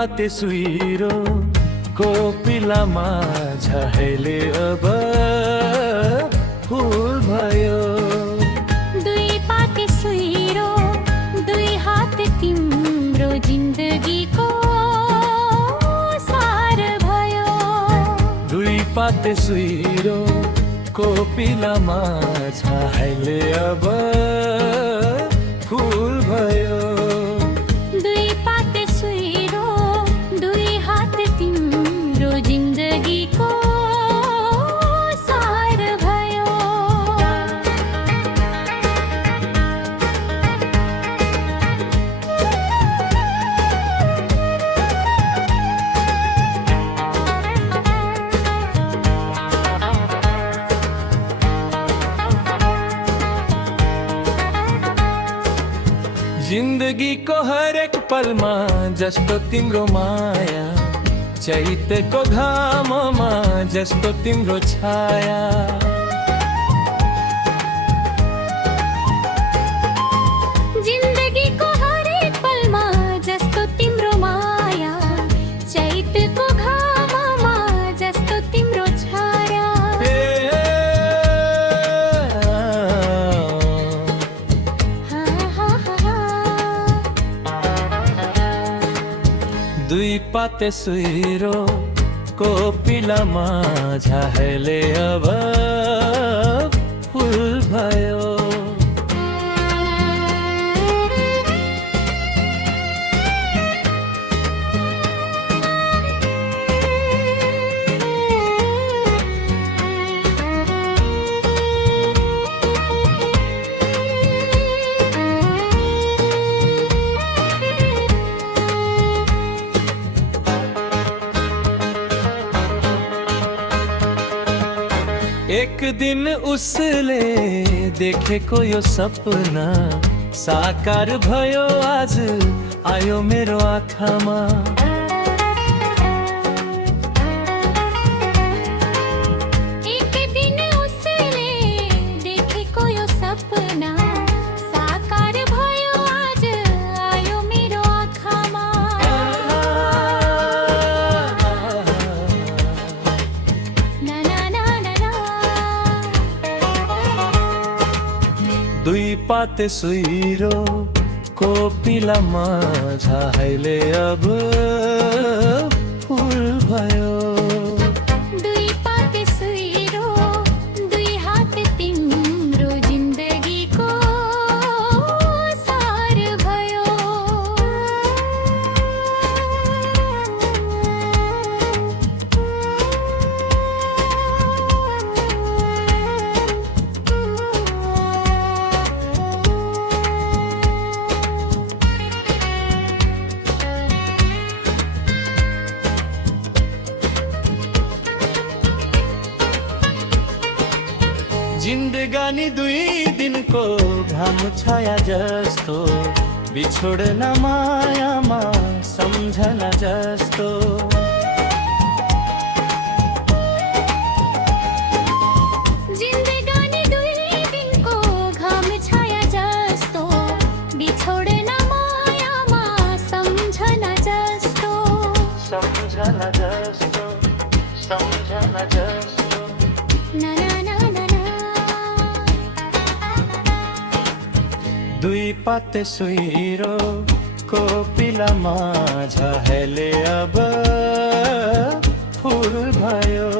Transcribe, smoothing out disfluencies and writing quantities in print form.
पाते सुइरो कोपिलामा झहेले अब फुल भयो। दुई पाते सुइरो दुई हात तिम्रो जिन्दगीको सार भयो। दुई पाते सुइरो कोपिलामा झहेले अब फुल भयो। दुई पाते सुइरो दुई हात तिम्रो जिन्दगीको सार भयो। जिन्दगीको हरेक पलमा जस्तो तिम्रो माया, चैतको घाममा जस्तो तिम्रो छाया। जिन्दगीको हरेक पलमा जस्तो तिम्रो माया, चैतको घाममा जस्तो तिम्रो छाया। दुई पाते सुइरो कोपिलामा झहेले अब फुल भयो। एक दिन उसले देखेको यो सपना साकार भयो, आज आयो मेरो आँखामा। एक दिन उसले देखेको यो सपना साकार भयो, आज आयो मेरो आँखामा। दुई पाते सुइरो कोपिलामा झहेले अब फुल भयो। दुई पाते सुइरो दुई हात तिम्रो जिन्दगीको सार भयो। जिन्दगानी दुई दिनको घाम छाया जस्तो, बिछोड्न मायामा सम्झना जस्तो। जिन्दगानी दुई दिनको घाम छाया जस्तो, बिछोड्न मायामा सम्झना जस्तो। सम्झना जस्तो, सम्झना जस्तो। ना ना ना ना ना। दुई पाते सुइरो कोपिलामा झहेले अब फुल भयो।